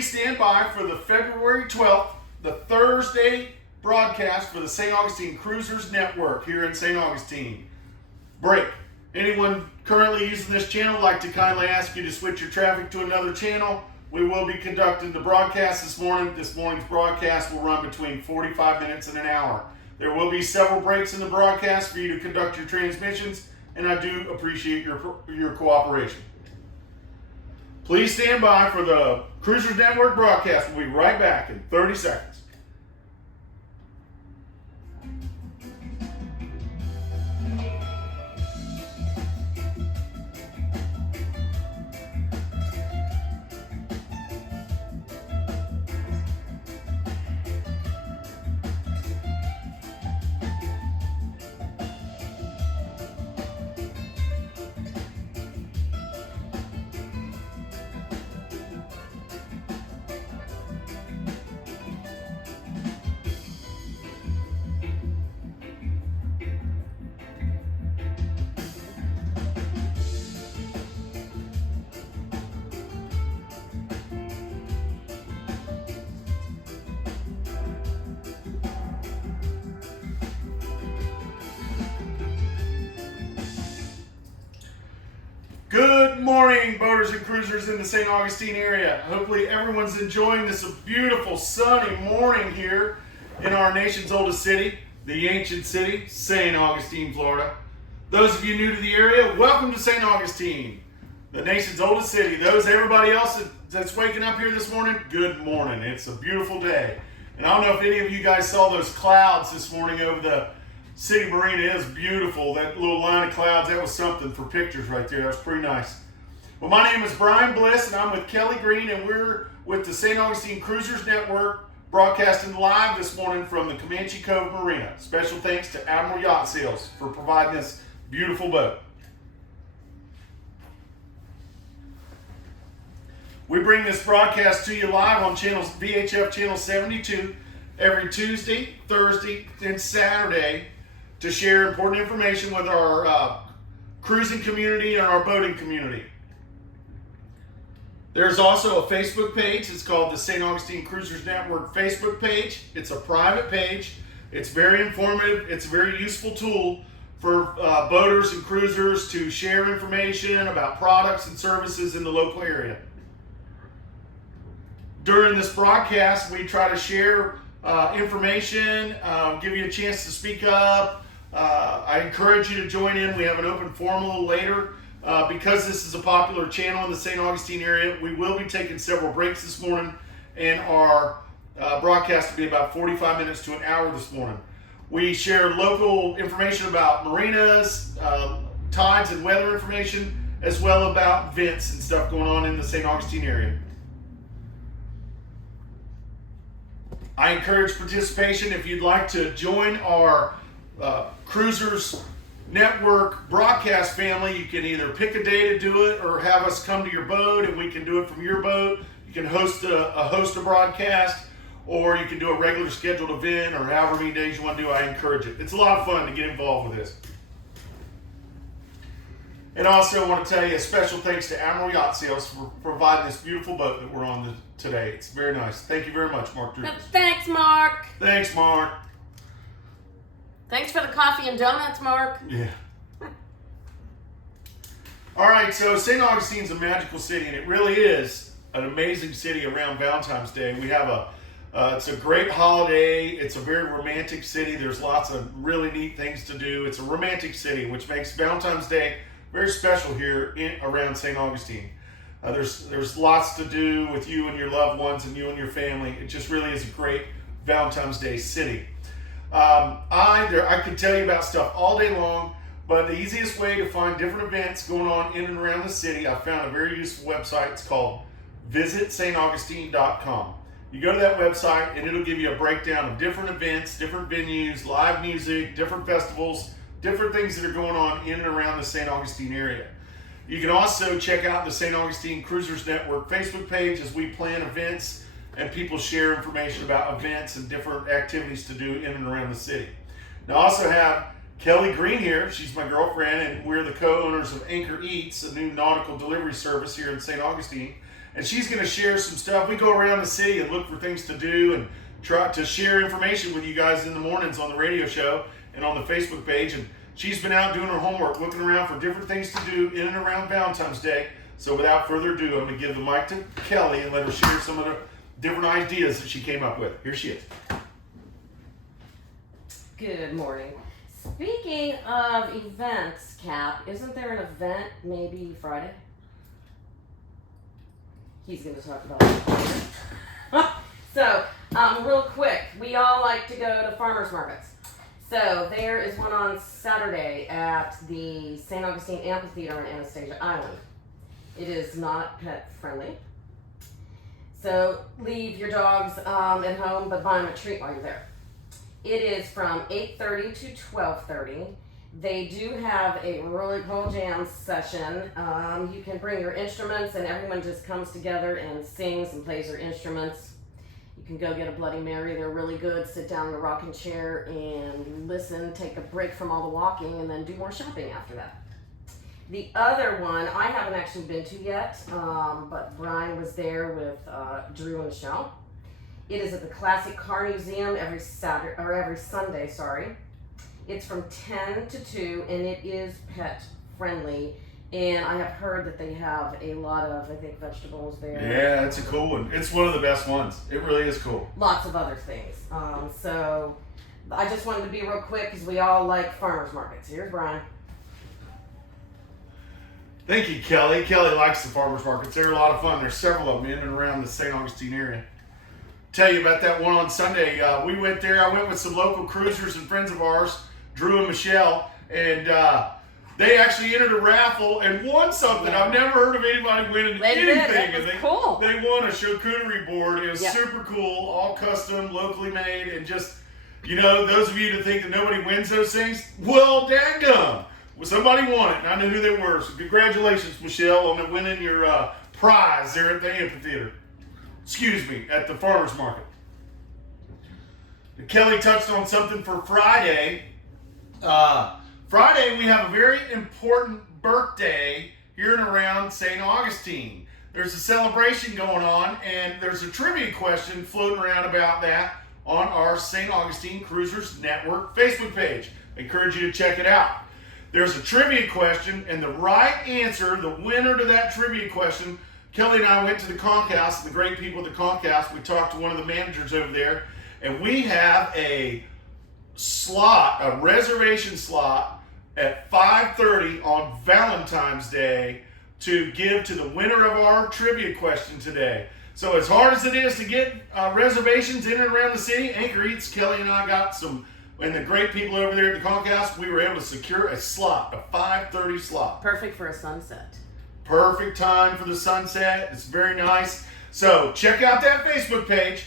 Please stand by for the February 12th, the Thursday broadcast for the St. Augustine Cruisers Network here in St. Augustine. Break. Anyone currently using this channel would like to kindly ask you to switch your traffic to another channel. We will be conducting the broadcast this morning. This morning's broadcast will run between 45 minutes and an hour. There will be several breaks in the broadcast for you to conduct your transmissions, and I do appreciate your cooperation. Please stand by for the Cruisers Network broadcast. We'll be right back in 30 seconds. Good morning, boaters and cruisers in the St. Augustine area. Hopefully everyone's enjoying this beautiful sunny morning here in our nation's oldest city, the ancient city, St. Augustine, Florida. Those of you new to the area, welcome to St. Augustine, the nation's oldest city. Everybody else that's waking up here this morning, good morning. It's a beautiful day. And I don't know if any of you guys saw those clouds this morning over the city marina. It is beautiful. That little line of clouds, that was something for pictures right there. That was pretty nice. Well, my name is Brian Bliss, and I'm with Kelly Green, and we're with the St. Augustine Cruisers Network, broadcasting live this morning from the Comanche Cove Marina. Special thanks to Admiral Yacht Sales for providing this beautiful boat. We bring this broadcast to you live on VHF Channel 72 every Tuesday, Thursday, and Saturday to share important information with our cruising community and our boating community. There's also a Facebook page. It's called the St. Augustine Cruisers Network Facebook page. It's a private page. It's very informative. It's a very useful tool for boaters and cruisers to share information about products and services in the local area. During this broadcast, we try to share information, give you a chance to speak up. I encourage you to join in. We have an open forum a little later. Because this is a popular channel in the St. Augustine area, we will be taking several breaks this morning, and our broadcast will be about 45 minutes to an hour this morning. We share local information about marinas, tides and weather information, as well about events and stuff going on in the St. Augustine area. I encourage participation. If you'd like to join our Cruisers Network broadcast family, you can either pick a day to do it or have us come to your boat and we can do it from your boat. You can host a broadcast, or you can do a regular scheduled event, or however many days you want to do. I encourage it. It's a lot of fun to get involved with this. And also I want to tell you a special thanks to Admiral Yacht Sales for providing this beautiful boat that we're on today. It's very nice. Thank you very much, Mark Drew. Thanks, Mark. Thanks, Mark. Thanks for the coffee and donuts, Mark. Yeah. All right, so St. Augustine's a magical city, and it really is an amazing city around Valentine's Day. We have it's a great holiday. It's a very romantic city. There's lots of really neat things to do. It's a romantic city, which makes Valentine's Day very special here around St. Augustine. There's lots to do with you and your loved ones and you and your family. It just really is a great Valentine's Day city. I could tell you about stuff all day long, but the easiest way to find different events going on in and around the city, I found a very useful website. It's called visitstaugustine.com. You go to that website and it'll give you a breakdown of different events, different venues, live music, different festivals, different things that are going on in and around the St. Augustine area. You can also check out the St. Augustine Cruisers Network Facebook page as we plan events and people share information about events and different activities to do in and around the city. Now, I also have Kelly Green here. She's my girlfriend, and we're the co-owners of Anchor Eats, a new nautical delivery service here in St. Augustine. and she's going to share some stuff. We go around the city and look for things to do and try to share information with you guys in the mornings on the radio show and on the Facebook page. And she's been out doing her homework, looking around for different things to do in and around Valentine's Day. So without further ado, I'm going to give the mic to Kelly and let her share some of the different ideas that she came up with. Here she is. Good morning. Speaking of events, Cap, isn't there an event maybe Friday? He's going to talk about it. So, real quick, we all like to go to farmers markets. So, there is one on Saturday at the St. Augustine Amphitheater on Anastasia Island. It is not pet friendly. So, leave your dogs at home, but buy them a treat while you're there. It is from 8:30 to 12:30. They do have a really cool jam session. You can bring your instruments and everyone just comes together and sings and plays their instruments. You can go get a Bloody Mary. They're really good. Sit down in a rocking chair and listen, take a break from all the walking, and then do more shopping after that. The other one I haven't actually been to yet, but Brian was there with Drew and Michelle. It is at the Classic Car Museum every Sunday, sorry. It's from 10 to 2, and it is pet friendly. And I have heard that they have a lot of, I think, vegetables there. Yeah, it's a cool one. It's one of the best ones. It really is cool. Lots of other things. So I just wanted to be real quick because we all like farmers markets. Here's Brian. Thank you, Kelly. Kelly likes the farmers markets. They're a lot of fun. There's several of them in and around the St. Augustine area. Tell you about that one on Sunday. We went there. I went with some local cruisers and friends of ours, Drew and Michelle, and they actually entered a raffle and won something. Yeah. I've never heard of anybody winning anything. That was cool. They won a charcuterie board. It was Yeah. super cool, all custom, locally made, and just, those of you that think that nobody wins those things, well, dadgum. Well, somebody won it, and I knew who they were. So congratulations, Michelle, on winning your prize there at the amphitheater. At the farmer's market. Kelly touched on something for Friday. Friday, we have a very important birthday here and around St. Augustine. There's a celebration going on, and there's a trivia question floating around about that on our St. Augustine Cruisers Network Facebook page. I encourage you to check it out. There's a trivia question, and the right answer, the winner to that trivia question, Kelly and I went to the Concourse, the great people at the Concourse. We talked to one of the managers over there, and we have a reservation slot at 5:30 on Valentine's Day to give to the winner of our trivia question today. So as hard as it is to get reservations in and around the city, Anchor Eats, Kelly and I got some, and the great people over there at the Concourse, we were able to secure a slot, a 5:30 slot. Perfect for a sunset. Perfect time for the sunset. It's very nice. So check out that Facebook page.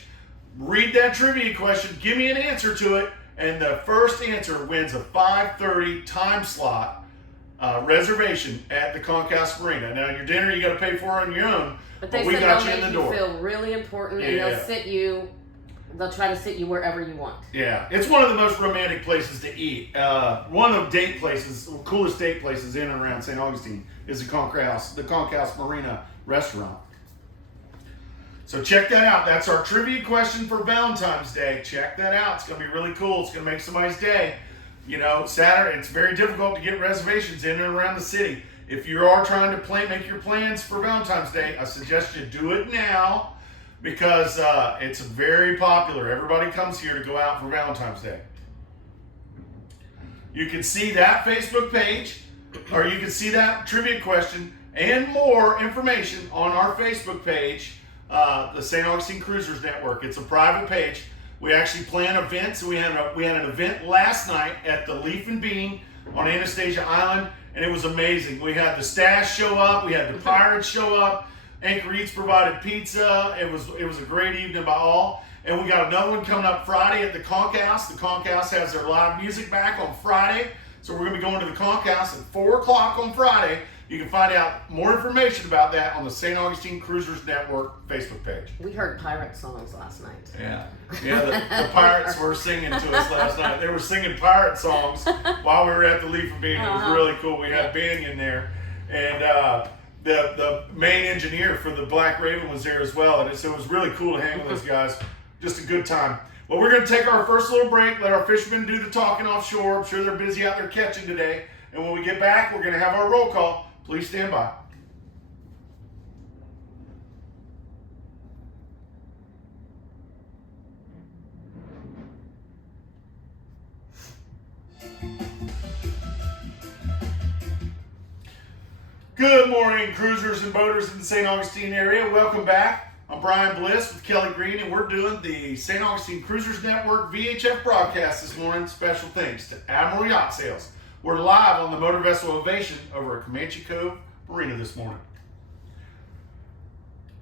Read that trivia question. Give me an answer to it. And the first answer wins a 5:30 time slot reservation at the Concourse Marina. Now, your dinner you got to pay for on your own. But they we said got they'll you in make the you door. feel really important, and they'll try to sit you wherever you want. Yeah, it's one of the most romantic places to eat. One of the date places, coolest date places in and around St. Augustine is the Concourse Marina restaurant. So check that out. That's our trivia question for Valentine's Day. Check that out. It's going to be really cool. It's going to make somebody's day. Saturday, it's very difficult to get reservations in and around the city. If you are trying to make your plans for Valentine's Day, I suggest you do it now because it's very popular. Everybody comes here to go out for Valentine's Day. You can see that Facebook page, or you can see that trivia question and more information on our Facebook page, the St. Augustine Cruisers Network. It's a private page. We actually plan events. We had an event last night at the Leaf and Bean on Anastasia Island, and it was amazing. We had the Stash show up. We had the Pirates show up. Anchor Eats provided pizza. It was a great evening by all. And we got another one coming up Friday at the Concourse. The Concourse has their live music back on Friday. So we're going to be going to the Concourse at 4 o'clock on Friday. You can find out more information about that on the St. Augustine Cruisers Network Facebook page. We heard pirate songs last night. Yeah, the Pirates were singing to us last night. They were singing pirate songs while we were at the Leaf and Bean. It was really cool. We had Banyan there. And the main engineer for the Black Raven was there as well, and so it was really cool to hang with those guys. Just a good time. Well, we're going to take our first little break, let our fishermen do the talking offshore. I'm sure they're busy out there catching today. And when we get back, we're going to have our roll call. Please stand by. Good morning, cruisers and boaters in the St. Augustine area. Welcome back. I'm Brian Bliss with Kelly Green, and we're doing the St. Augustine Cruisers Network VHF broadcast this morning. Special thanks to Admiral Yacht Sales. We're live on the Motor Vessel Ovation over at Comanche Cove Marina this morning.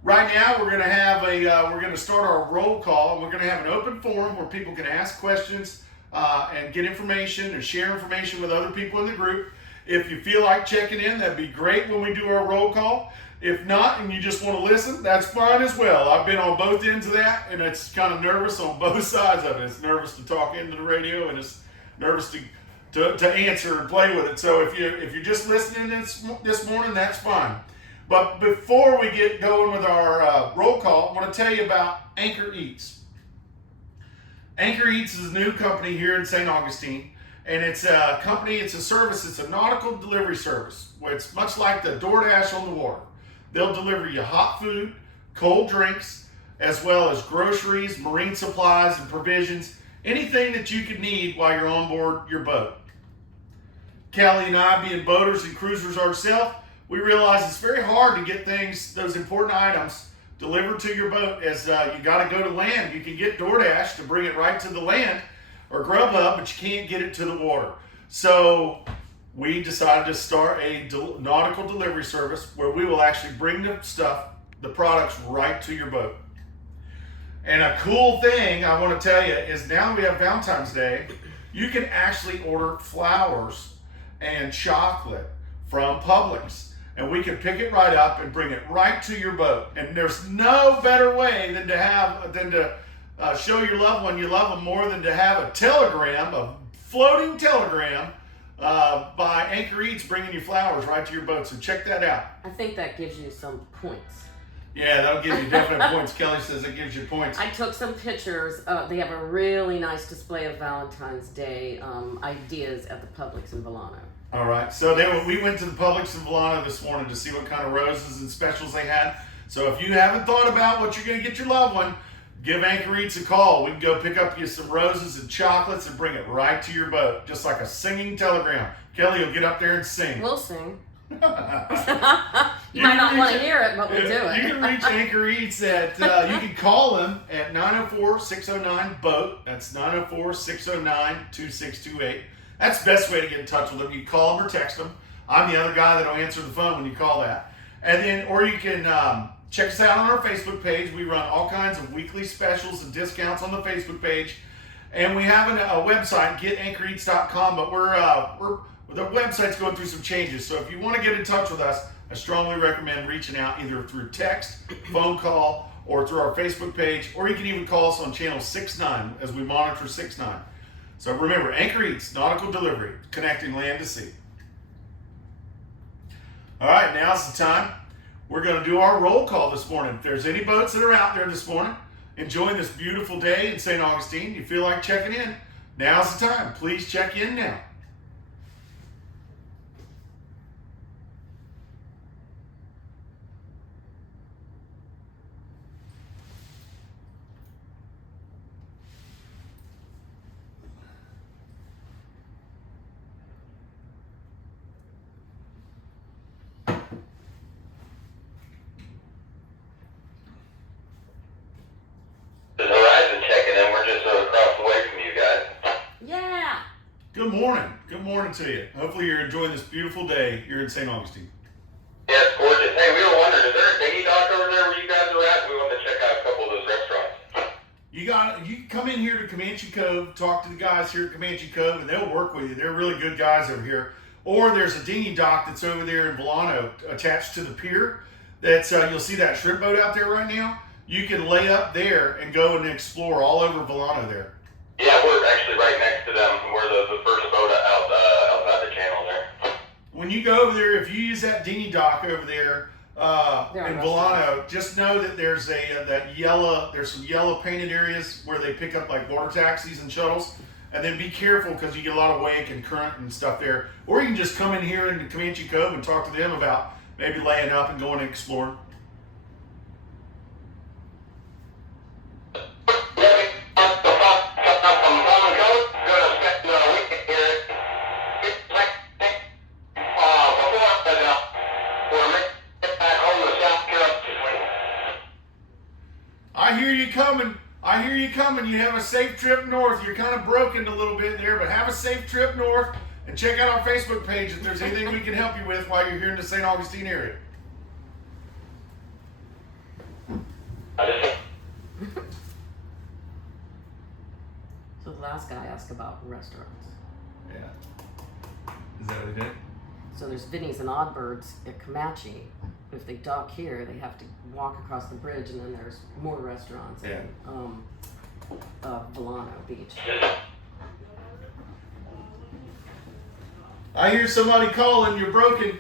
Right now, we're going to start our roll call, and we're going to have an open forum where people can ask questions and get information and share information with other people in the group. If you feel like checking in, that'd be great when we do our roll call. If not, and you just want to listen, that's fine as well. I've been on both ends of that, and it's kind of nervous on both sides of it. It's nervous to talk into the radio, and it's nervous to answer and play with it. So if you're just listening this morning, that's fine. But before we get going with our roll call, I want to tell you about Anchor Eats. Anchor Eats is a new company here in St. Augustine. And it's a company, it's a service, it's a nautical delivery service where it's much like the DoorDash on the water. They'll deliver you hot food, cold drinks, as well as groceries, marine supplies, and provisions, anything that you could need while you're on board your boat. Kelly and I, being boaters and cruisers ourselves, we realize it's very hard to get those important items delivered to your boat as you got to go to land. You can get DoorDash to bring it right to the land, or Grubhub, but you can't get it to the water. So we decided to start a nautical delivery service where we will actually bring the products right to your boat. And a cool thing I want to tell you is now we have Valentine's Day, you can actually order flowers and chocolate from Publix. And we can pick it right up and bring it right to your boat. And there's no better way than to show your loved one you love them more than to have a floating telegram by Anchor Eats bringing you flowers right to your boat. So check that out. I think that gives you some points. Yeah, that'll give you definite points. Kelly says it gives you points. I took some pictures. They have a really nice display of Valentine's Day ideas at the Publix in Volano. All right. So we went to the Publix in Volano this morning to see what kind of roses and specials they had. So if you haven't thought about what you're going to get your loved one, give Anchor Eats a call. We can go pick up you some roses and chocolates and bring it right to your boat, just like a singing telegram. Kelly will get up there and sing. We'll sing. You might not want to hear it, but we'll do it. You can reach Anchor Eats at, you can call them at 904-609-BOAT. That's 904-609-2628. That's the best way to get in touch with them. You can call them or text them. I'm the other guy that'll answer the phone when you call that. And then, or you can check us out on our Facebook page. We run all kinds of weekly specials and discounts on the Facebook page. And we have a website, getanchoreats.com, but the website's going through some changes. So if you want to get in touch with us, I strongly recommend reaching out either through text, phone call, or through our Facebook page, or you can even call us on channel 69 as we monitor 69. So remember, Anchor Eats, nautical delivery, connecting land to sea. All right, now's the time. We're going to do our roll call this morning. If there's any boats that are out there this morning enjoying this beautiful day in St. Augustine, you feel like checking in, now's the time. Please check in now. Good morning. Good morning to you. Hopefully you're enjoying this beautiful day here in St. Augustine. Yeah, it's gorgeous. Hey, we were wondering, is there a dinghy dock over there where you guys are at? We wanted to check out a couple of those restaurants. You can come in here to Comanche Cove, talk to the guys here at Comanche Cove, and they'll work with you. They're really good guys over here. Or there's a dinghy dock that's over there in Volano attached to the pier. That's you'll see that shrimp boat out there right now. You can lay up there and go and explore all over Volano there. Yeah, we're actually right next to them. We're the first boat outside the channel there. when you go over there, if you use that dinghy dock over there in Volano, just know that there's there's some yellow painted areas where they pick up like water taxis and shuttles. And then be careful because you get a lot of wake and current and stuff there. Or you can just come in here in Comanche Cove and talk to them about maybe laying up and going and exploring. I hear you coming. I hear you coming. You have a safe trip north. You're kind of broken a little bit there, but have a safe trip north and check out our Facebook page if there's anything we can help you with while you're here in the St. Augustine area. So the last guy asked about restaurants. Yeah. Is that what he did? So there's Vinny's and Oddbirds at Comanche. If they dock here, they have to walk across the bridge, and then there's more restaurants in Volano Beach. I hear somebody calling. You're broken.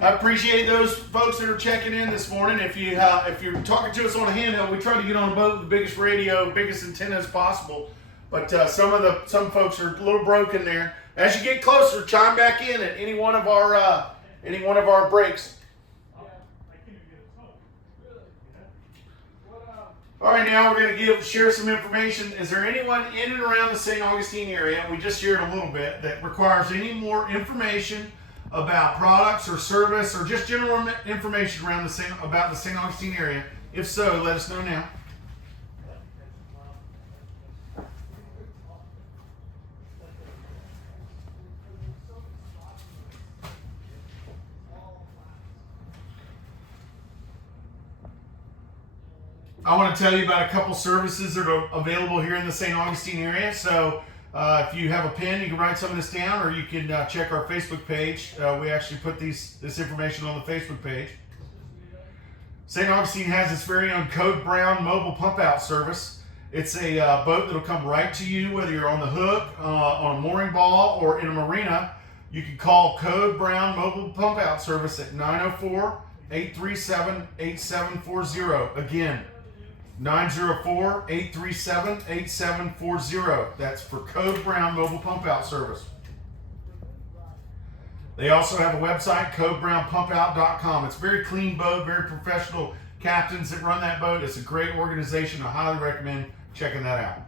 I appreciate those folks that are checking in this morning. If you're talking to us on a handheld, we try to get on a boat with the biggest radio, biggest antennas possible. But some folks are a little broken there. As you get closer, chime back in at any one of our breaks. All right, now we're going to share some information. Is there anyone in and around the St. Augustine area, we just shared a little bit, that requires any more information about products or service or just general information around about the St. Augustine area? If so, let us know now. I want to tell you about a couple services that are available here in the St. Augustine area. So if you have a pen, you can write some of this down, or you can check our Facebook page. We actually put this information on the Facebook page. St. Augustine has its very own Code Brown mobile pump out service. It's a boat that'll come right to you, whether you're on the hook, on a mooring ball, or in a marina. You can call Code Brown mobile pump out service at 904-837-8740. Again, 904-837-8740. That's for Code Brown Mobile Pump Out Service. They also have a website, codebrownpumpout.com. It's a very clean boat, very professional captains that run that boat. It's a great organization. I highly recommend checking that out.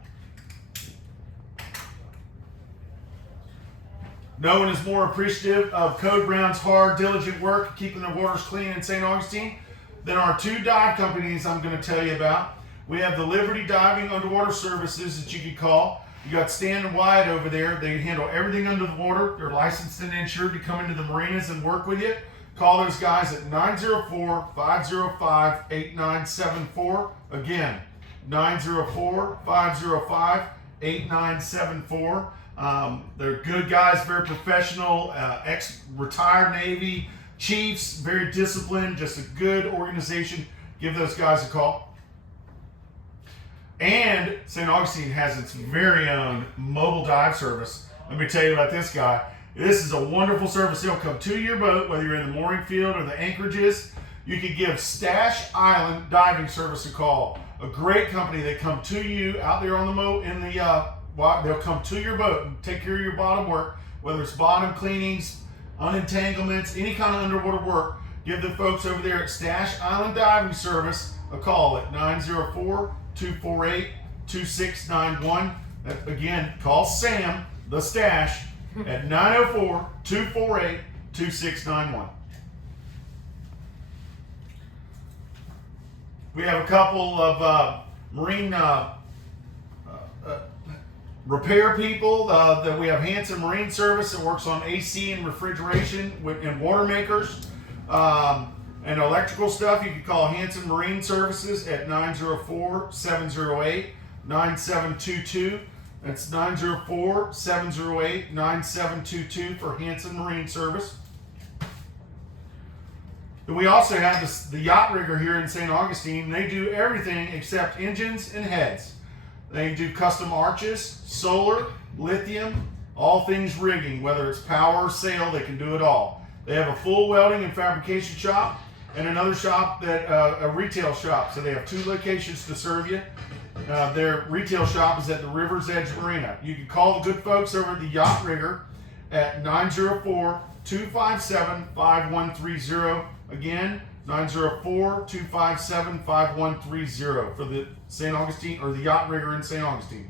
No one is more appreciative of Code Brown's hard, diligent work keeping their waters clean in St. Augustine than our two dive companies I'm going to tell you about. We have the Liberty Diving Underwater Services that you can call. You got Stan and Wyatt over there. They handle everything under the water. They're licensed and insured to come into the marinas and work with you. Call those guys at 904-505-8974. Again, 904-505-8974. They're good guys, very professional, ex-retired Navy chiefs, very disciplined, just a good organization. Give those guys a call. And St. Augustine has its very own mobile dive service. Let me tell you about this guy. This is a wonderful service. They'll come to your boat, whether you're in the mooring field or the anchorages. You can give Stash Island Diving Service a call. A great company. They come to you out there on the they'll come to your boat and take care of your bottom work, whether it's bottom cleanings, unentanglements, any kind of underwater work. Give the folks over there at Stash Island Diving Service a call at 904-248-2691. Again, call Sam, the Stash, at 904-248-2691. We have a couple of marine repair people that we have. Hanson Marine Service that works on AC and refrigeration and water makers and electrical stuff. You can call Hanson Marine Services at 904-708-9722. That's 904-708-9722 for Hanson Marine Service. Then we also have the yacht rigger here in St. Augustine. They do everything except engines and heads. They do custom arches, solar, lithium, all things rigging, whether it's power or sail, they can do it all. They have a full welding and fabrication shop and another shop that a retail shop. So they have 2 locations to serve you. Their retail shop is at the River's Edge Marina. You can call the good folks over at the Yacht Rigger at 904-257-5130. Again, 904-257-5130 for the St. Augustine or the Yacht Rigger in St. Augustine.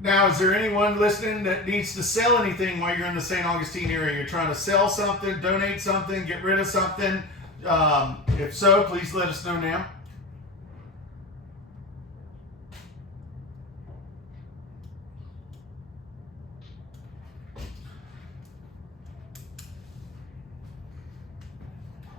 Now, is there anyone listening that needs to sell anything while you're in the St. Augustine area? You're trying to sell something, donate something, get rid of something? If so, please let us know now.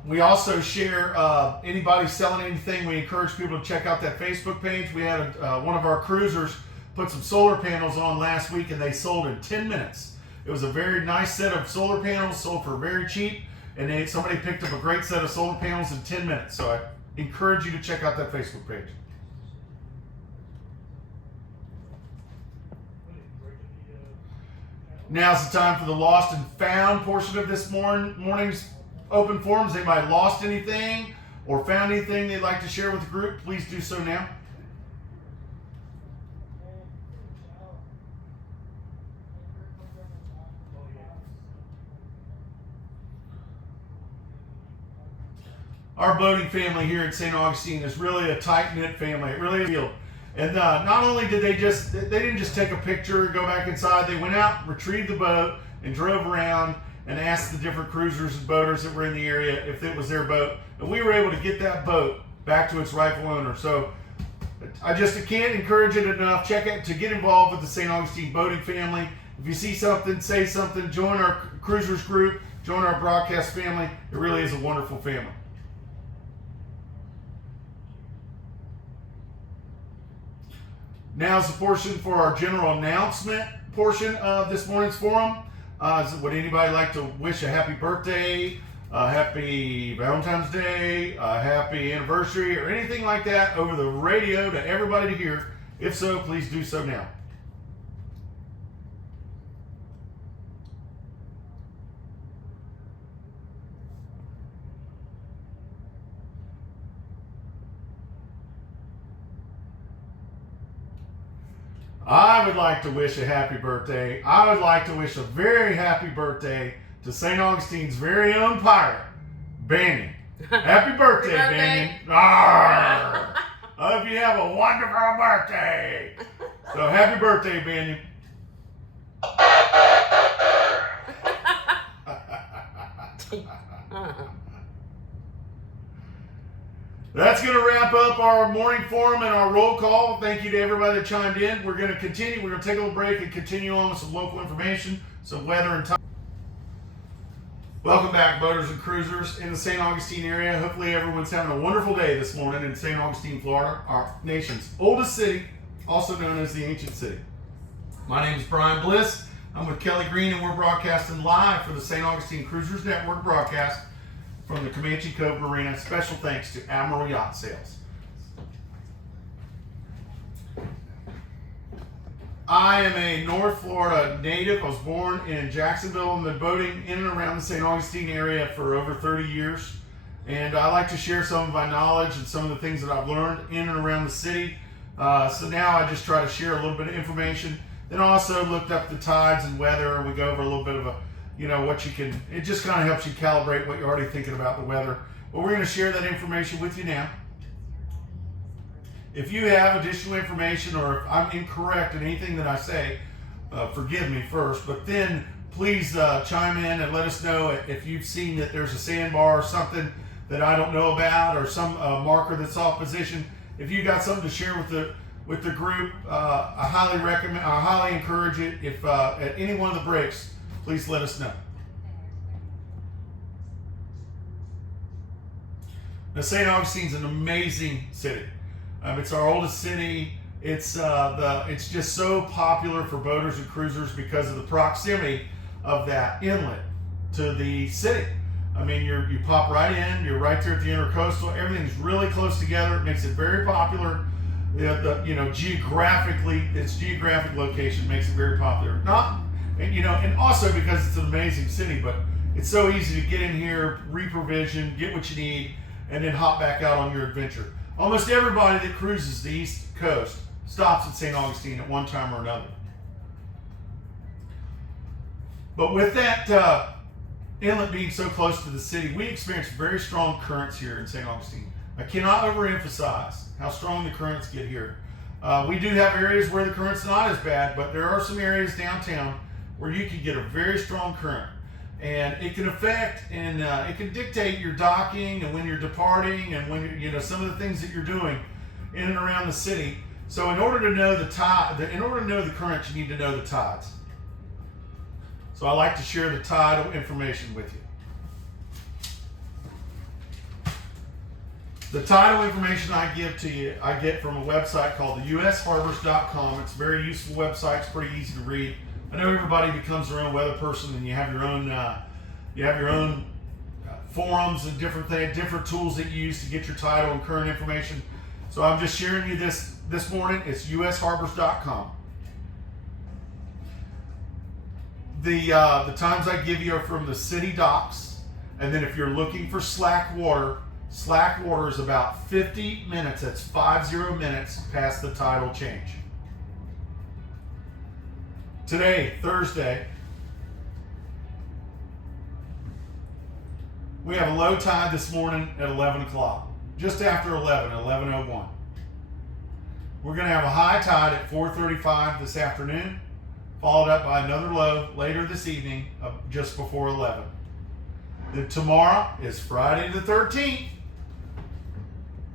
We also share anybody selling anything. We encourage people to check out that Facebook page. We had one of our cruisers put some solar panels on last week and they sold in 10 minutes. It was a very nice set of solar panels, sold for very cheap, and somebody picked up a great set of solar panels in 10 minutes. So I encourage you to check out that Facebook page. Now's the time for the lost and found portion of this morning's open forums. Anybody lost anything or found anything they'd like to share with the group, please do so now. Our boating family here in St. Augustine is really a tight-knit family. It really is. And not only did they didn't just take a picture, go back inside, they went out, retrieved the boat, and drove around and asked the different cruisers and boaters that were in the area if it was their boat. And we were able to get that boat back to its rightful owner. So I just can't encourage it enough. Check it to get involved with the St. Augustine boating family. If you see something, say something, join our cruisers group, join our broadcast family. It really is a wonderful family. Now's the portion for our general announcement portion of this morning's forum. Would anybody like to wish a happy birthday, happy Valentine's Day, happy anniversary, or anything like that over the radio to everybody to hear? If so, please do so now. I would like to wish a happy birthday. I would like to wish a very happy birthday to St. Augustine's very own pirate, Banyan. Happy birthday, Banyan. I hope you have a wonderful birthday. So happy birthday, Banyan. That's going to wrap up our morning forum and our roll call. Thank you to everybody that chimed in. We're going to continue. We're going to take a little break and continue on with some local information, some weather and time. Welcome back, boaters and cruisers in the St. Augustine area. Hopefully everyone's having a wonderful day this morning in St. Augustine, Florida, our nation's oldest city, also known as the Ancient City. My name is Brian Bliss. I'm with Kelly Green, and we're broadcasting live for the St. Augustine Cruisers Network broadcast from the Comanche Cove Marina. Special thanks to Admiral Yacht Sales. I am a North Florida native. I was born in Jacksonville and been boating in and around the St. Augustine area for over 30 years. And I like to share some of my knowledge and some of the things that I've learned in and around the city. So now I just try to share a little bit of information. Then also looked up the tides and weather, and we go over a little bit of what you can, it just kind of helps you calibrate what you're already thinking about the weather. But we're going to share that information with you now. If you have additional information or if I'm incorrect in anything that I say, forgive me first, but then please chime in and let us know if you've seen that there's a sandbar or something that I don't know about, or some marker that's off position. If you got something to share with the group, I highly encourage it. If at any one of the breaks, please let us know. Now, St. Augustine's an amazing city. It's our oldest city. It's just so popular for boaters and cruisers because of the proximity of that inlet to the city. I mean, you pop right in, you're right there at the intercoastal. Everything's really close together. It makes it very popular. Geographically, its geographic location makes it very popular. And also because it's an amazing city, but it's so easy to get in here, reprovision, get what you need, and then hop back out on your adventure. Almost everybody that cruises the East Coast stops at St. Augustine at one time or another. But with that inlet being so close to the city, we experience very strong currents here in St. Augustine. I cannot overemphasize how strong the currents get here. We do have areas where the current's not as bad, but there are some areas downtown where you can get a very strong current. And it can affect and it can dictate your docking and when you're departing and when some of the things that you're doing in and around the city. So in order to know the currents, you need to know the tides. So I like to share the tide information with you. The tidal information I give to you, I get from a website called the usharbors.com. It's a very useful website. It's pretty easy to read. I know everybody becomes their own weather person, and you have your own forums and different tools that you use to get your tidal and current information. So I'm just sharing you this morning. It's usharbors.com. The times I give you are from the city docks, and then if you're looking for slack water is about 50 minutes. That's 50 minutes past the tidal change. Today, Thursday, we have a low tide this morning at 11 o'clock, just after 11:01. We're going to have a high tide at 4:35 this afternoon, followed up by another low later this evening just before 11. Then tomorrow is Friday the 13th.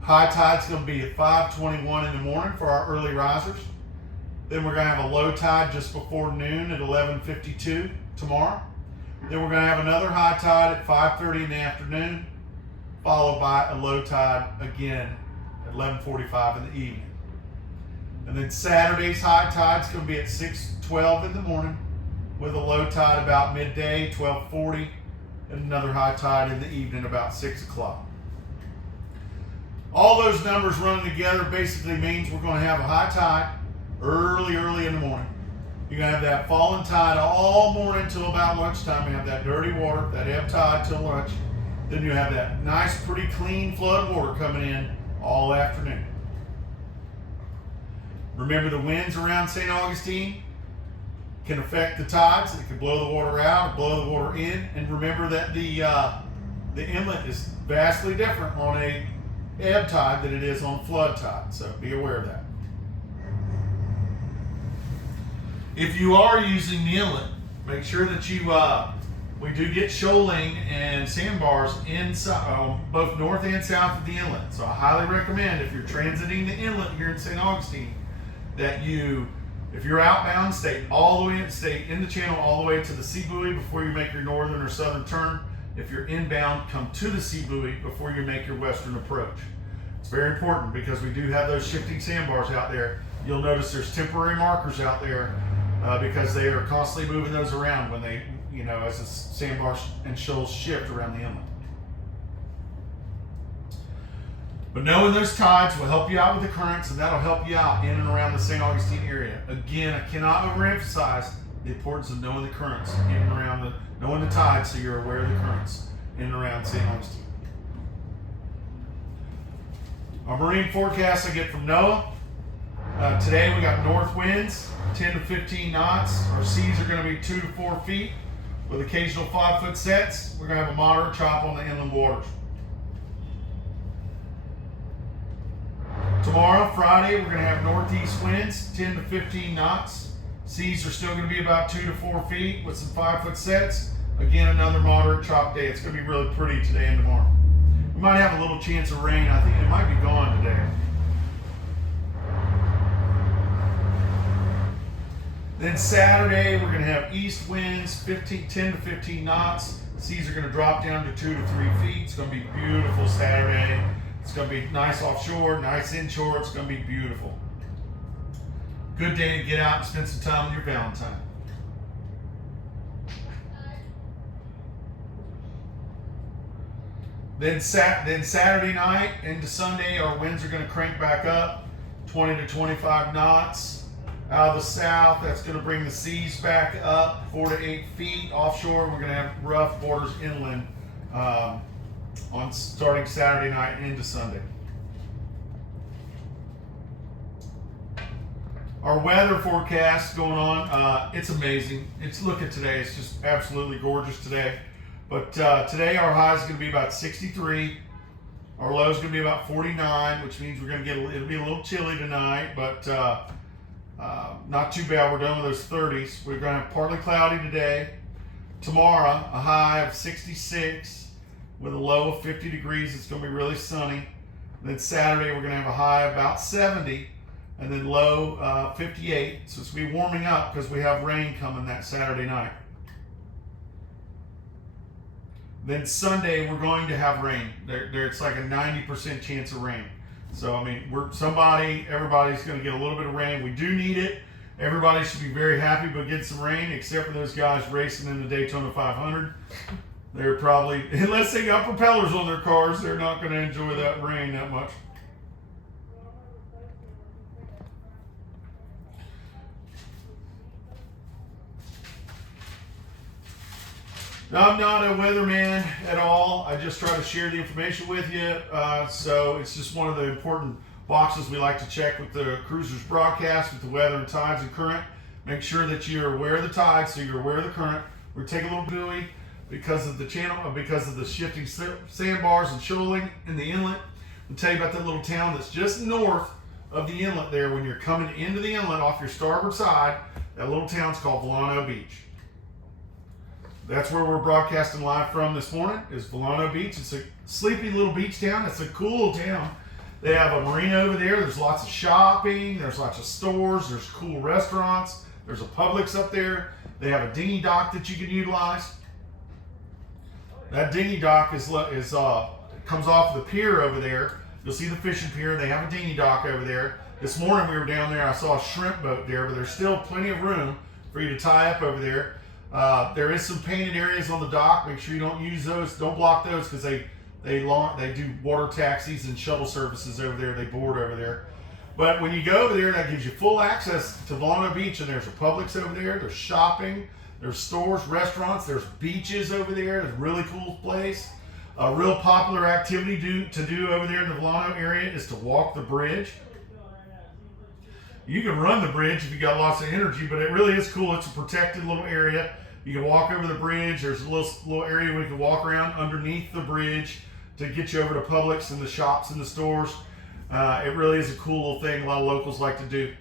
High tide's going to be at 5:21 in the morning for our early risers. Then we're going to have a low tide just before noon at 11:52 tomorrow. Then we're going to have another high tide at 5:30 in the afternoon, followed by a low tide again at 11:45 in the evening. And then Saturday's high tide's going to be at 6:12 in the morning, with a low tide about midday, 12:40, and another high tide in the evening about 6 o'clock. All those numbers running together basically means we're going to have a high tide early in the morning. You're going to have that falling tide all morning till about lunchtime. You have that dirty water, that ebb tide till lunch. Then you have that nice, pretty clean flood water coming in all afternoon. Remember, the winds around St. Augustine can affect the tides. It can blow the water out or blow the water in. And remember that the inlet is vastly different on a ebb tide than it is on flood tide. So be aware of that. If you are using the inlet, make sure that we do get shoaling and sandbars inside, both north and south of the inlet. So I highly recommend, if you're transiting the inlet here in St. Augustine, that if you're outbound, stay in the channel all the way to the sea buoy before you make your northern or southern turn. If you're inbound, come to the sea buoy before you make your western approach. It's very important because we do have those shifting sandbars out there. You'll notice there's temporary markers out there because they are constantly moving those around when they, as the sandbars and shoals shift around the inlet. But knowing those tides will help you out with the currents, and that'll help you out in and around the St. Augustine area. Again, I cannot overemphasize the importance of knowing the currents in and around knowing the tides, so you're aware of the currents in and around St. Augustine. Our marine forecast I get from NOAA. Today we got north winds, 10 to 15 knots. Our seas are going to be 2 to 4 feet with occasional 5-foot sets. We're going to have a moderate chop on the inland waters. Tomorrow, Friday, we're going to have northeast winds, 10 to 15 knots. Seas are still going to be about 2 to 4 feet with some 5-foot sets. Again, another moderate chop day. It's going to be really pretty today and tomorrow. We might have a little chance of rain. I think it might be gone today. Then Saturday, we're going to have east winds, 10 to 15 knots. Seas are going to drop down to 2 to 3 feet. It's going to be beautiful Saturday. It's going to be nice offshore, nice inshore. It's going to be beautiful. good day to get out and spend some time with your Valentine. Then Saturday night into Sunday, our winds are going to crank back up, 20 to 25 knots. Out of the south, that's going to bring the seas back up 4 to 8 feet. Offshore, we're going to have rough waters inland on starting Saturday night into Sunday. Our weather forecast going on, it's amazing. Look at today, it's just absolutely gorgeous today. But today our high is going to be about 63. Our low is going to be about 49, which means we're going to it'll be a little chilly tonight, but not too bad. We're done with those 30s. We're going to have partly cloudy today. Tomorrow, a high of 66 with a low of 50 degrees. It's going to be really sunny. And then Saturday, we're going to have a high of about 70 and then low 58. So it's going to be warming up because we have rain coming that Saturday night. Then Sunday, we're going to have rain. It's like a 90% chance of rain. So, I mean, everybody's going to get a little bit of rain. We do need it. Everybody should be very happy but get some rain, except for those guys racing in the Daytona 500. They're probably, unless they got propellers on their cars, they're not going to enjoy that rain that much. I'm not a weatherman at all. I just try to share the information with you. So it's just one of the important boxes we like to check with the Cruisers broadcast with the weather and tides and current. Make sure that you're aware of the tides so you're aware of the current. We're taking a little buoy because of the channel, because of the shifting sandbars and shoaling in the inlet. I'll tell you about that little town that's just north of the inlet there. When you're coming into the inlet off your starboard side, that little town's called Volano Beach. That's where we're broadcasting live from this morning, is Volano Beach. It's a sleepy little beach town. It's a cool town. They have a marina over there. There's lots of shopping. There's lots of stores. There's cool restaurants. There's a Publix up there. They have a dinghy dock that you can utilize. That dinghy dock comes off the pier over there. You'll see the fishing pier. They have a dinghy dock over there. This morning we were down there. I saw a shrimp boat there, but there's still plenty of room for you to tie up over there. There is some painted areas on the dock. Make sure you don't use those. Don't block those because they do water taxis and shuttle services over there. They board over there. But when you go over there, that gives you full access to Volano Beach, and there's a Publix over there. There's shopping. There's stores, restaurants. There's beaches over there. It's a really cool place. A real popular activity to do over there in the Volano area is to walk the bridge. You can run the bridge if you got lots of energy, but it really is cool. It's a protected little area. You can walk over the bridge. There's a little area where you can walk around underneath the bridge to get you over to Publix and the shops and the stores. It really is a cool little thing a lot of locals like to do.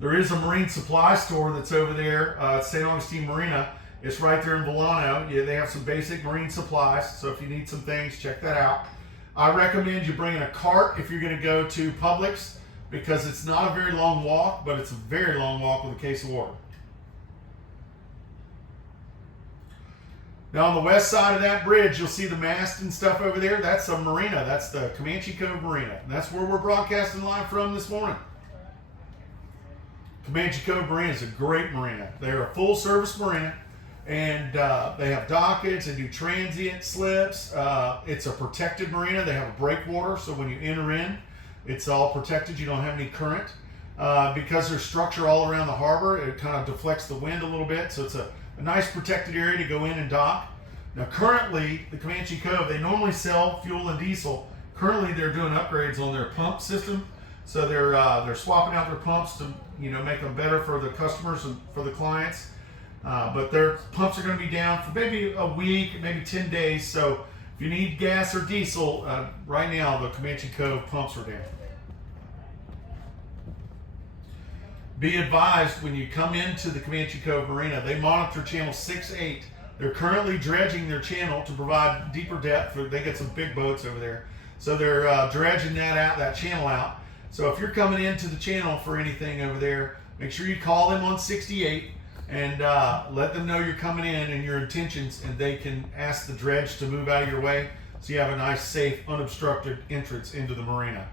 There is a marine supply store that's over there at St. Augustine Marina. It's right there in Volano. Yeah, they have some basic marine supplies, so if you need some things, check that out. I recommend you bringing a cart if you're going to go to Publix, because it's not a very long walk, but it's a very long walk with a case of water. Now on the west side of that bridge, you'll see the mast and stuff over there. That's a marina. That's the Comanche Cove Marina. And that's where we're broadcasting live from this morning. Comanche Cove Marina is a great marina. They're a full service marina, and they have dockets and do transient slips. It's a protected marina. They have a breakwater, so when you enter in, it's all protected. You don't have any current. Because there's structure all around the harbor, it kind of deflects the wind a little bit, so it's a nice protected area to go in and dock. Now currently, the Comanche Cove, they normally sell fuel and diesel. Currently, they're doing upgrades on their pump system, so they're swapping out their pumps to make them better for the customers and for the clients. But their pumps are going to be down for maybe a week, maybe 10 days. So if you need gas or diesel, right now the Comanche Cove pumps are down. Be advised, when you come into the Comanche Cove Marina, they monitor channel 6-8. They're currently dredging their channel to provide deeper depth. They get some big boats over there. So they're dredging that channel out. So if you're coming into the channel for anything over there, make sure you call them on 68 and let them know you're coming in and your intentions, and they can ask the dredge to move out of your way so you have a nice, safe, unobstructed entrance into the marina.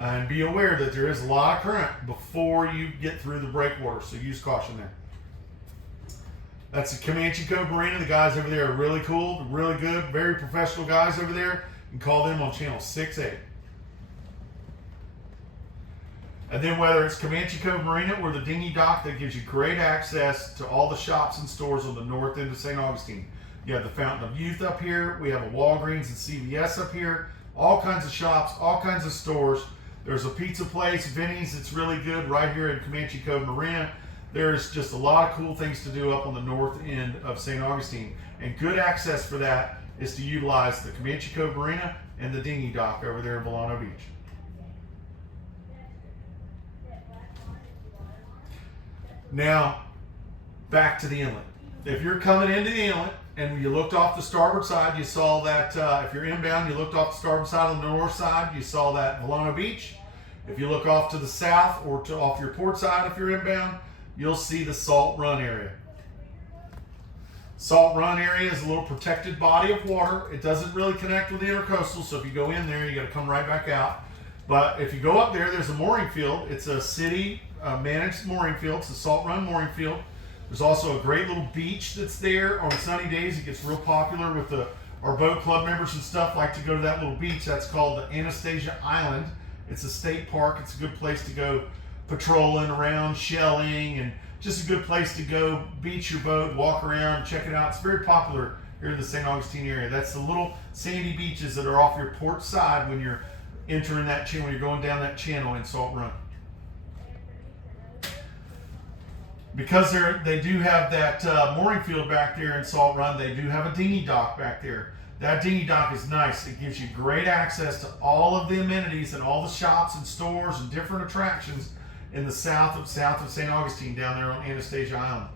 And be aware that there is a lot of current before you get through the breakwater, so use caution there. That's the Comanche Cove Marina. The guys over there are really cool, really good, very professional guys over there. You can call them on channel 6-8. And then whether it's Comanche Cove Marina or the dinghy dock, that gives you great access to all the shops and stores on the north end of St. Augustine. You have the Fountain of Youth up here. We have a Walgreens and CVS up here. All kinds of shops, all kinds of stores. There's a pizza place, Vinny's, that's really good right here in Comanche Cove Marina. There's just a lot of cool things to do up on the north end of St. Augustine. And good access for that is to utilize the Comanche Cove Marina and the dinghy dock over there in Volano Beach. Now, back to the inlet. If you're coming into the inlet and you looked off the starboard side, you saw that if you're inbound, you looked off the starboard side on the north side, you saw that Volano Beach. If you look off to the south or off your port side if you're inbound, you'll see the Salt Run area. Salt Run area is a little protected body of water. It doesn't really connect with the intercoastal, so if you go in there, you got to come right back out. But if you go up there, there's a mooring field. It's a city managed mooring field. It's a Salt Run mooring field. There's also a great little beach that's there. On sunny days, it gets real popular with our boat club members and stuff like to go to that little beach. That's called the Anastasia Island. It's a state park. It's a good place to go patrolling around, shelling, and just a good place to go beach your boat, walk around, check it out. It's very popular here in the St. Augustine area. That's the little sandy beaches that are off your port side when you're entering that channel, when you're going down that channel in Salt Run. Because they do have that mooring field back there in Salt Run, they do have a dinghy dock back there. That dinghy dock is nice. It gives you great access to all of the amenities and all the shops and stores and different attractions in the south of St. Augustine down there on Anastasia Island.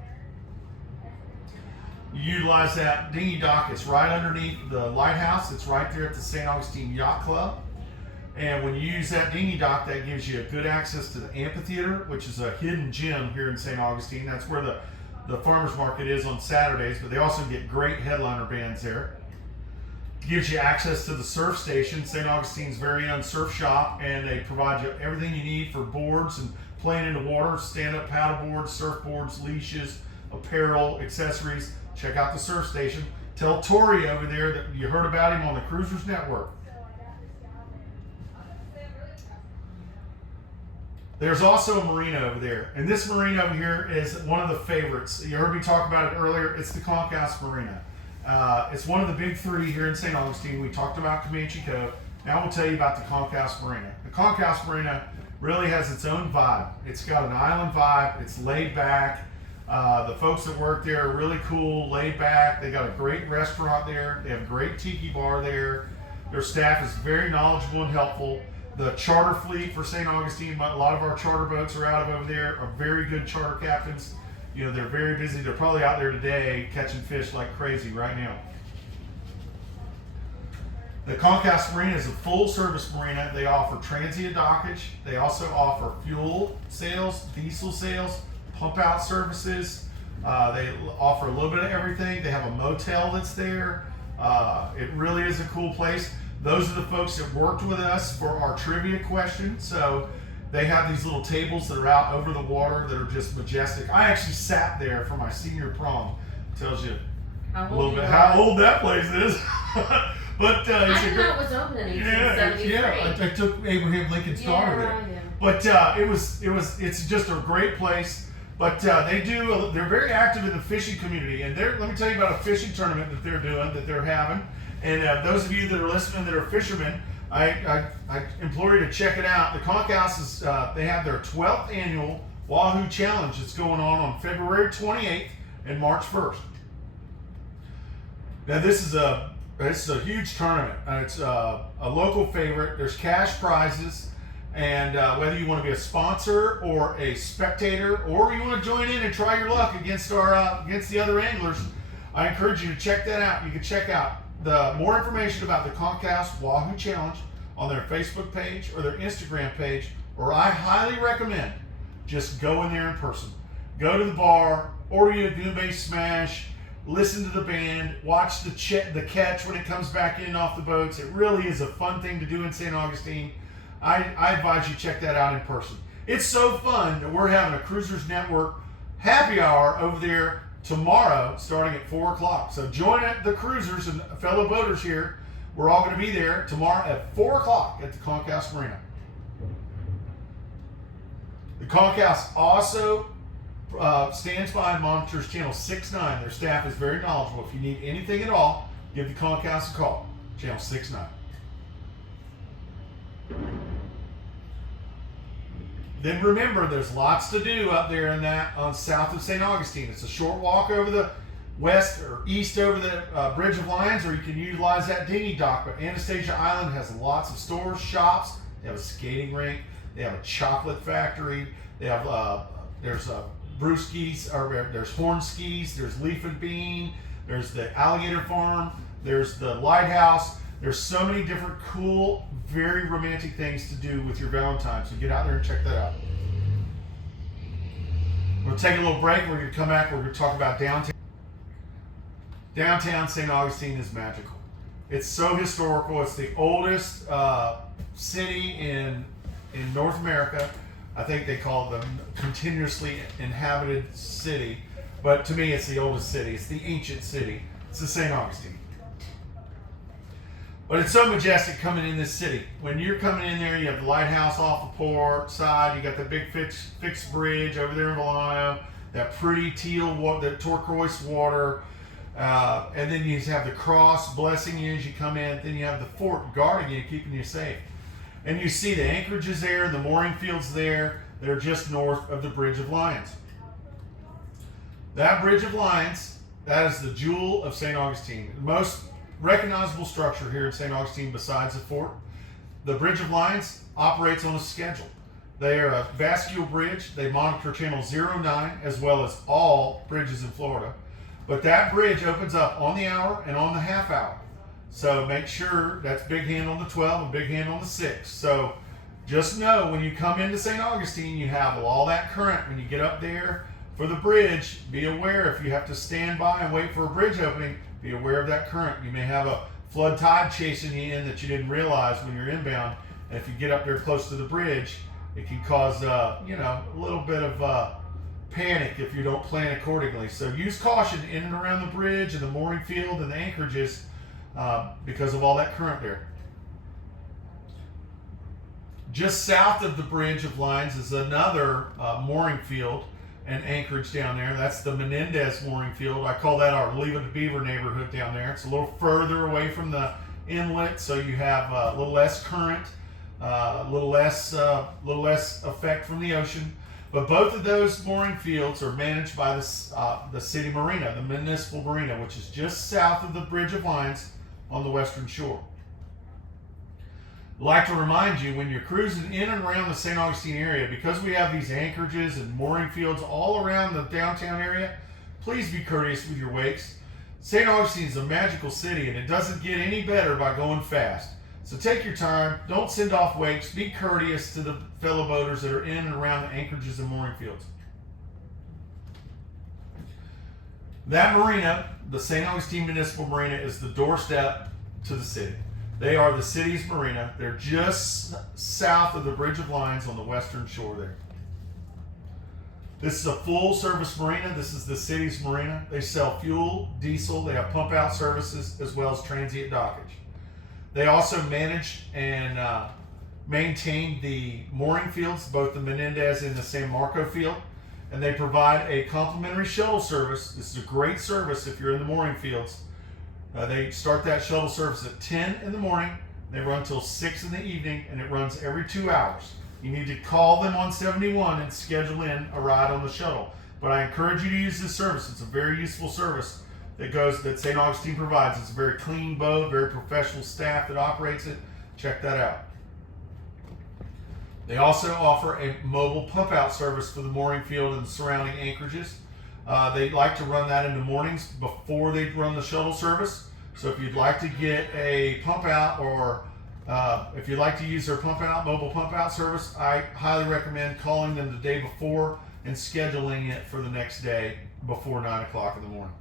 You utilize that dinghy dock. It's right underneath the lighthouse. It's right there at the St. Augustine Yacht Club. And when you use that dinghy dock, that gives you good access to the amphitheater, which is a hidden gem here in St. Augustine. That's where the farmers market is on Saturdays, but they also get great headliner bands there. It gives you access to the surf station, St. Augustine's very own surf shop, and they provide you everything you need for boards and playing in the water, stand-up paddle boards, surfboards, leashes, apparel, accessories. Check out the surf station. Tell Tori over there that you heard about him on the Cruisers Network. There's also a marina over there, and this marina over here is one of the favorites. You heard me talk about it earlier. It's the Concass Marina. It's one of the big three here in St. Augustine. We talked about Comanche Cove. Now we'll tell you about the Concass Marina. The Concass Marina really has its own vibe. It's got an island vibe. It's laid back. The folks that work there are really cool, laid back. They got a great restaurant there. They have a great tiki bar there. Their staff is very knowledgeable and helpful. The charter fleet for St. Augustine, a lot of our charter boats are out of over there, are very good charter captains. You know, they're very busy. They're probably out there today catching fish like crazy right now. The Concass Marina is a full service marina. They offer transient dockage. They also offer fuel sales, diesel sales, pump out services. They offer a little bit of everything. They have a motel that's there. It really is a cool place. Those are the folks that worked with us for our trivia question. So they have these little tables that are out over the water that are just majestic. I actually sat there for my senior prom. Tells you a little bit how old that place is. But I didn't know it was open in 1873. Yeah, I took Abraham Lincoln's daughter there. But it's just a great place. But they're very active in the fishing community. And let me tell you about a fishing tournament that they're having. And those of you that are listening that are fishermen, I implore you to check it out. The Concass they have their 12th annual Wahoo Challenge that's going on February 28th and March 1st. Now this is a huge tournament. It's a local favorite. There's cash prizes, and whether you want to be a sponsor or a spectator, or you want to join in and try your luck against the other anglers, I encourage you to check that out. You can check out the more information about the Concass Wahoo Challenge on their Facebook page or their Instagram page, or I highly recommend just go in there in person. Go to the bar, order you a Doom-based smash, listen to the band, watch the catch when it comes back in off the boats. It really is a fun thing to do in St. Augustine. I advise you check that out in person. It's so fun that we're having a Cruisers Network happy hour over there tomorrow starting at 4 o'clock. So join the cruisers and fellow boaters here. We're all going to be there tomorrow at 4 o'clock at the Concourse Marina. The Concourse also stands by and monitors channel 6-9. Their staff is very knowledgeable. If you need anything at all, give the Concourse a call. Channel 6-9. Then remember, there's lots to do up there in that on south of St. Augustine. It's a short walk over the west or east over the Bridge of Lions, or you can utilize that dinghy dock. But Anastasia Island has lots of stores, shops. They have a skating rink. They have a chocolate factory. They have there's brewskis, or there's horn skis. There's Leaf and Bean. There's the alligator farm. There's the lighthouse. There's so many different cool, very romantic things to do with your Valentine. So get out there and check that out. We'll take a little break. We're going to come back. We're going to talk about downtown. Downtown St. Augustine is magical. It's so historical. It's the oldest city in North America. I think they call it the continuously inhabited city. But to me, it's the oldest city. It's the ancient city. It's the St. Augustine. But it's so majestic coming in this city. When you're coming in there, you have the lighthouse off the port side. You got the big fixed bridge over there in Valentine. That pretty teal water, that turquoise water. And then you have the cross blessing you as you come in. Then you have the fort guarding you, keeping you safe. And you see the anchorages there, the mooring fields there. They're just north of the Bridge of Lions. That Bridge of Lions, that is the jewel of St. Augustine. The most recognizable structure here in St. Augustine besides the fort. The Bridge of Lions operates on a schedule. They are a vascular bridge. They monitor channel 09 as well as all bridges in Florida. But that bridge opens up on the hour and on the half hour. So make sure that's big hand on the 12 and big hand on the 6. So just know when you come into St. Augustine, you have all that current. When you get up there for the bridge, be aware if you have to stand by and wait for a bridge opening, be aware of that current. You may have a flood tide chasing you in that you didn't realize when you're inbound. And if you get up there close to the bridge, it can cause a little bit of panic if you don't plan accordingly. So use caution in and around the bridge and the mooring field and the anchorages because of all that current there. Just south of the Bridge of Lions is another mooring field and anchorage down there. That's the Menendez mooring field. I call that our Leave It to Beaver neighborhood down there. It's a little further away from the inlet, so you have a little less current, a little less effect from the ocean. But both of those mooring fields are managed by the city marina, the municipal marina, which is just south of the Bridge of Lions on the western shore. I'd like to remind you, when you're cruising in and around the St. Augustine area, because we have these anchorages and mooring fields all around the downtown area, please be courteous with your wakes. St. Augustine is a magical city, and it doesn't get any better by going fast. So take your time, don't send off wakes, be courteous to the fellow boaters that are in and around the anchorages and mooring fields. That marina, the St. Augustine Municipal Marina, is the doorstep to the city. They are the city's marina. They're just south of the Bridge of Lions on the western shore there. This is a full service marina. This is the city's marina. They sell fuel, diesel. They have pump out services as well as transient dockage. They also manage and maintain the mooring fields, both the Menendez and the San Marco field. And they provide a complimentary shuttle service. This is a great service if you're in the mooring fields. They start that shuttle service at 10 in the morning. They run till 6 in the evening, and it runs every 2 hours. You need to call them on 71 and schedule in a ride on the shuttle. But I encourage you to use this service. It's a very useful service that St. Augustine provides. It's a very clean boat, very professional staff that operates it. Check that out. They also offer a mobile pump out service for the mooring field and the surrounding anchorages. They like to run that in the mornings before they run the shuttle service. So if you'd like to get a pump out, or if you'd like to use their mobile pump out service, I highly recommend calling them the day before and scheduling it for the next day before 9 o'clock in the morning.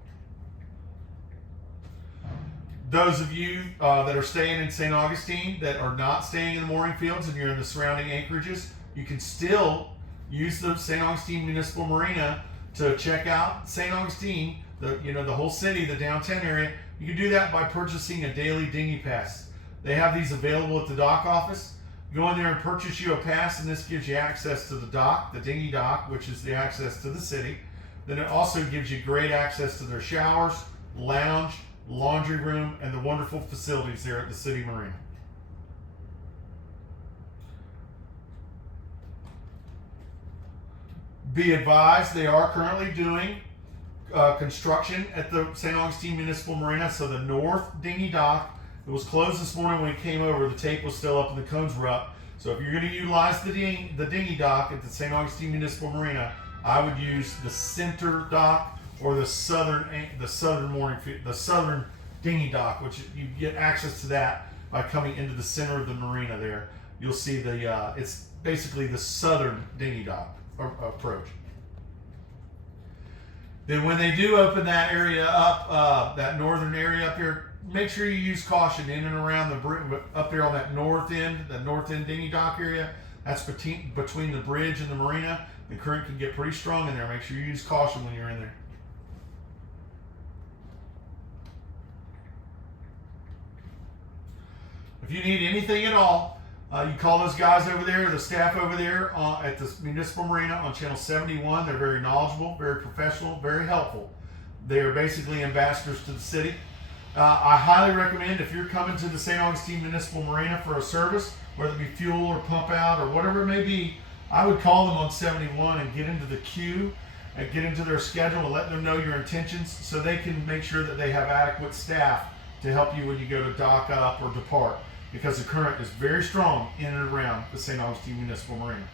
those of you that are staying in St. Augustine that are not staying in the mooring fields and you're in the surrounding anchorages, you can still use the St. Augustine Municipal Marina to check out St. Augustine, the whole city, the downtown area. You can do that by purchasing a daily dinghy pass. They have these available at the dock office. Go in there and purchase you a pass, and this gives you access to the dock, the dinghy dock, which is the access to the city. Then it also gives you great access to their showers, lounge, laundry room, and the wonderful facilities there at the City Marina. Be advised, they are currently doing construction at the St. Augustine Municipal Marina. So the north dinghy dock, it was closed this morning when we came over. The tape was still up and the cones were up. So if you're going to utilize the dinghy dock at the St. Augustine Municipal Marina, I would use the center dock or the southern dinghy dock, which you get access to that by coming into the center of the marina there. You'll see it's basically the southern dinghy dock approach. Then when they do open that area up, that northern area up here, make sure you use caution in and around up there on that north end dinghy dock area. That's between the bridge and the marina. The current can get pretty strong in there. Make sure you use caution when you're in there. If you need anything at all, you call those guys over there, the staff over there at the Municipal Marina on Channel 71. They're very knowledgeable, very professional, very helpful. They are basically ambassadors to the city. I highly recommend, if you're coming to the St. Augustine Municipal Marina for a service, whether it be fuel or pump out or whatever it may be, I would call them on 71 and get into the queue and get into their schedule and let them know your intentions so they can make sure that they have adequate staff to help you when you go to dock up or depart, because the current is very strong in and around the St. Augustine Municipal Marina.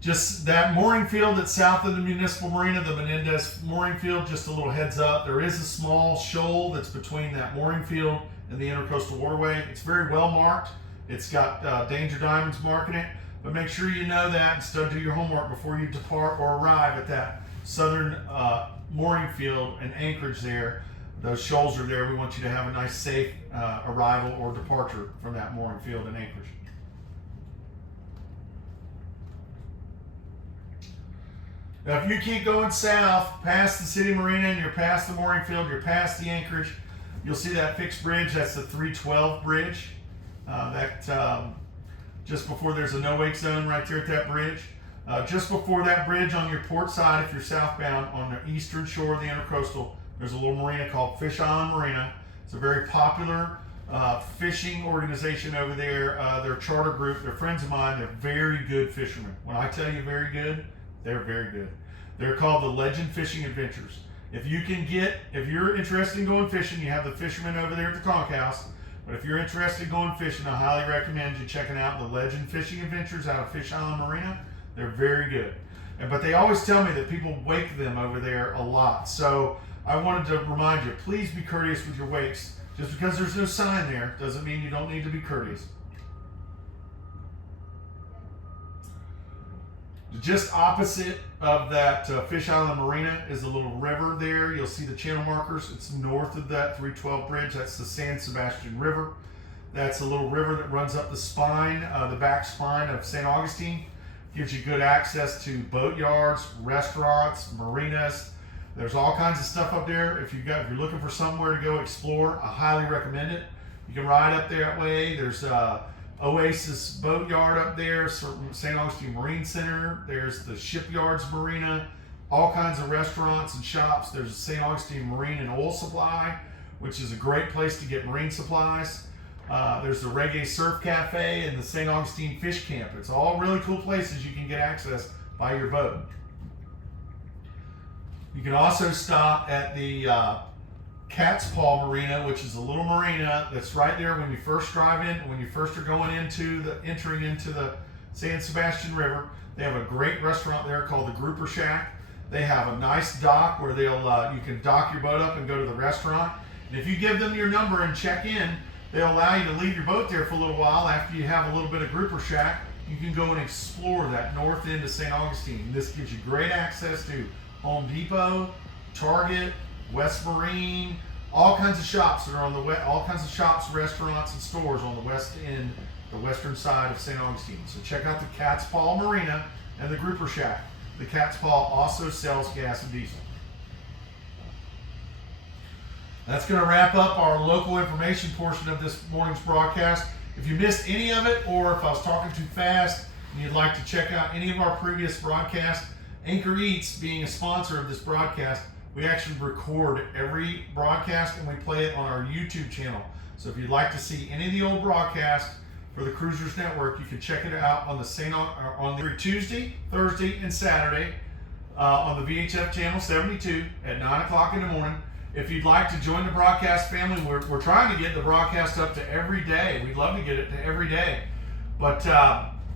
Just that mooring field that's south of the Municipal Marina, the Menendez mooring field, just a little heads up, there is a small shoal that's between that mooring field and the Intercoastal Waterway. It's very well marked. It's got danger diamonds marking it, but make sure you know that and still do your homework before you depart or arrive at that southern mooring field and anchorage there. Those shoals are there. We want you to have a nice, safe arrival or departure from that mooring field and anchorage. Now, if you keep going south past the City Marina and you're past the mooring field, you're past the anchorage, you'll see that fixed bridge. That's the 312 bridge. Just before there's a no-wake zone right there at that bridge. Just before that bridge on your port side, if you're southbound on the eastern shore of the Intercoastal, there's a little marina called Fish Island Marina. It's a very popular fishing organization over there. They're a charter group. They're friends of mine. They're very good fishermen. When I tell you very good, they're very good. They're called the Legend Fishing Adventures. If you're interested in going fishing, you have the fishermen over there at the conch house. But if you're interested in going fishing, I highly recommend you checking out the Legend Fishing Adventures out of Fish Island Marina. They're very good. But they always tell me that people wake them over there a lot. So I wanted to remind you, please be courteous with your wakes. Just because there's no sign there doesn't mean you don't need to be courteous. Just opposite of that Fish Island Marina is a little river there. You'll see the channel markers. It's north of that 312 bridge. That's the San Sebastian River. That's a little river that runs up the spine, the back spine of St. Augustine. Gives you good access to boat yards, restaurants, marinas. There's all kinds of stuff up there. If you're looking for somewhere to go explore, I highly recommend it. You can ride up there that way. There's Oasis Boat Yard up there, St. Augustine Marine Center. There's the Shipyards Marina, all kinds of restaurants and shops. There's St. Augustine Marine and Oil Supply, which is a great place to get marine supplies. There's the Reggae Surf Cafe and the St. Augustine Fish Camp. It's all really cool places you can get access by your boat. You can also stop at the Cat's Paw Marina, which is a little marina that's right there when you first drive in, when you first are going entering into the San Sebastian River. They have a great restaurant there called the Grouper Shack. They have a nice dock where you can dock your boat up and go to the restaurant. And if you give them your number and check in, they'll allow you to leave your boat there for a little while. After you have a little bit of Grouper Shack, you can go and explore that north end of St. Augustine. This gives you great access to Home Depot, Target, West Marine, all kinds of shops that are on all kinds of shops, restaurants, and stores on the west end, the western side of St. Augustine. So check out the Cat's Paw Marina and the Grouper Shack. The Cat's Paw also sells gas and diesel. That's going to wrap up our local information portion of this morning's broadcast. If you missed any of it, or if I was talking too fast and you'd like to check out any of our previous broadcasts, Anchor Eats being a sponsor of this broadcast, we actually record every broadcast and we play it on our YouTube channel. So if you'd like to see any of the old broadcasts for the Cruisers Network, you can check it out on every Tuesday, Thursday, and Saturday on the VHF channel 72 at 9 o'clock in the morning. If you'd like to join the broadcast family, we're trying to get the broadcast up to every day. We'd love to get it to every day. But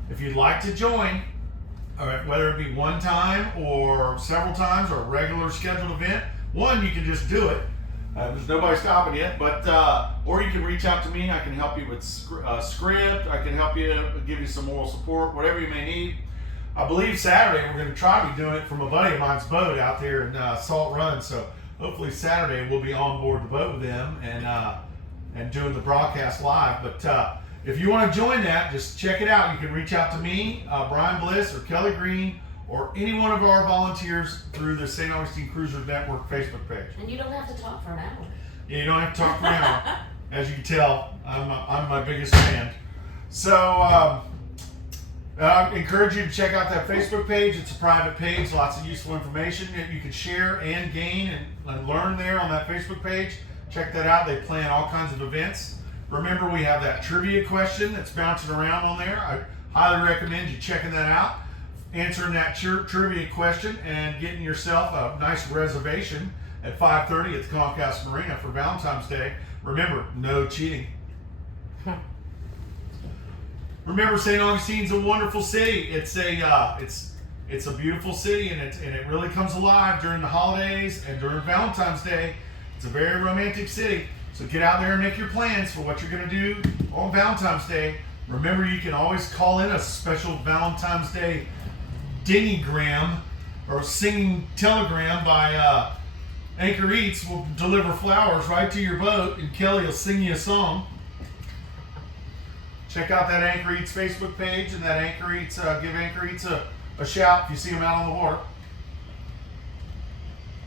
if you'd like to join, whether it be one time or several times or a regular scheduled event, you can just do it. There's nobody stopping you. But or you can reach out to me. I can help you with script. I can help you, give you some moral support, whatever you may need. I believe Saturday we're going to try to be doing it from a buddy of mine's boat out there in Salt Run. So hopefully Saturday we'll be on board the boat with them and doing the broadcast live. But if you want to join that, just check it out. You can reach out to me, Brian Bliss, or Kelly Green, or any one of our volunteers through the St. Augustine Cruisers Network Facebook page. And you don't have to talk for an hour. Yeah, you don't have to talk for an hour. As you can tell, I'm my biggest fan. So I encourage you to check out that Facebook page. It's a private page, lots of useful information that you can share and gain and learn there on that Facebook page. Check that out. They plan all kinds of events. Remember, we have that trivia question that's bouncing around on there. I highly recommend you checking that out, answering that trivia question, and getting yourself a nice reservation at 5:30 at the Comcast Marina for Valentine's Day. Remember, no cheating. Remember, St. Augustine's a wonderful city. It's a beautiful city, and it really comes alive during the holidays and during Valentine's Day. It's a very romantic city. So get out there and make your plans for what you're going to do on Valentine's Day. Remember, you can always call in a special Valentine's Day dingygram or singing telegram by Anchor Eats. Will deliver flowers right to your boat, and Kelly will sing you a song. Check out that Anchor Eats Facebook page and that Anchor Eats. Give Anchor Eats a shout if you see them out on the water.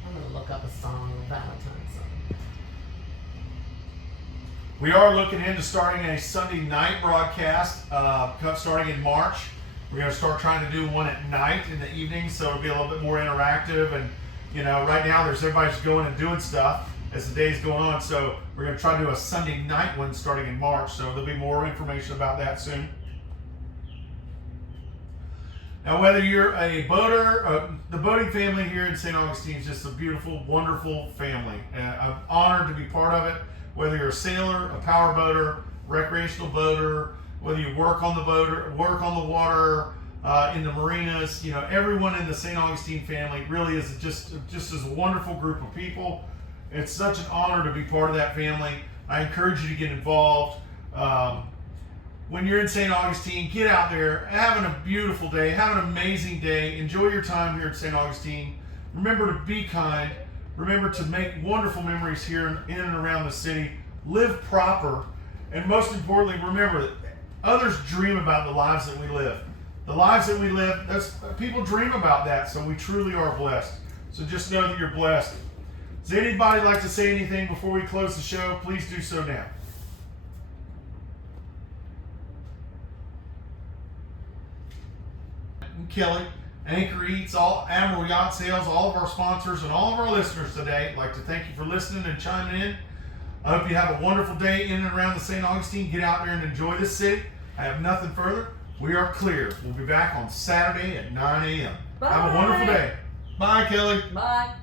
I'm going to look up a song, Valentine's song. We are looking into starting a Sunday night broadcast starting in March. We're going to start trying to do one at night in the evening, so it'll be a little bit more interactive. And right now everybody's going and doing stuff as the day's going on. So we're going to try to do a Sunday night one starting in March. So there'll be more information about that soon. Now, whether you're a boater, the boating family here in St. Augustine is just a beautiful, wonderful family. I'm honored to be part of it. Whether you're a sailor, a power boater, recreational boater, whether you work on the boat, work on the water, in the marinas, everyone in the St. Augustine family really is just as a wonderful group of people. It's such an honor to be part of that family. I encourage you to get involved. When you're in St. Augustine, get out there, having a beautiful day, have an amazing day. Enjoy your time here at St. Augustine. Remember to be kind. Remember to make wonderful memories here in and around the city. Live proper. And most importantly, remember that others dream about the lives that we live. The lives that we live, people dream about that, so we truly are blessed. So just know that you're blessed. Does anybody like to say anything before we close the show? Please do so now. Kelly, Anchor Eats, all Admiral Yacht Sales, all of our sponsors, and all of our listeners today. I'd like to thank you for listening and chiming in. I hope you have a wonderful day in and around the St. Augustine. Get out there and enjoy this city. I have nothing further. We are clear. We'll be back on Saturday at 9 a.m. Bye. Have a wonderful day. Bye, Kelly. Bye.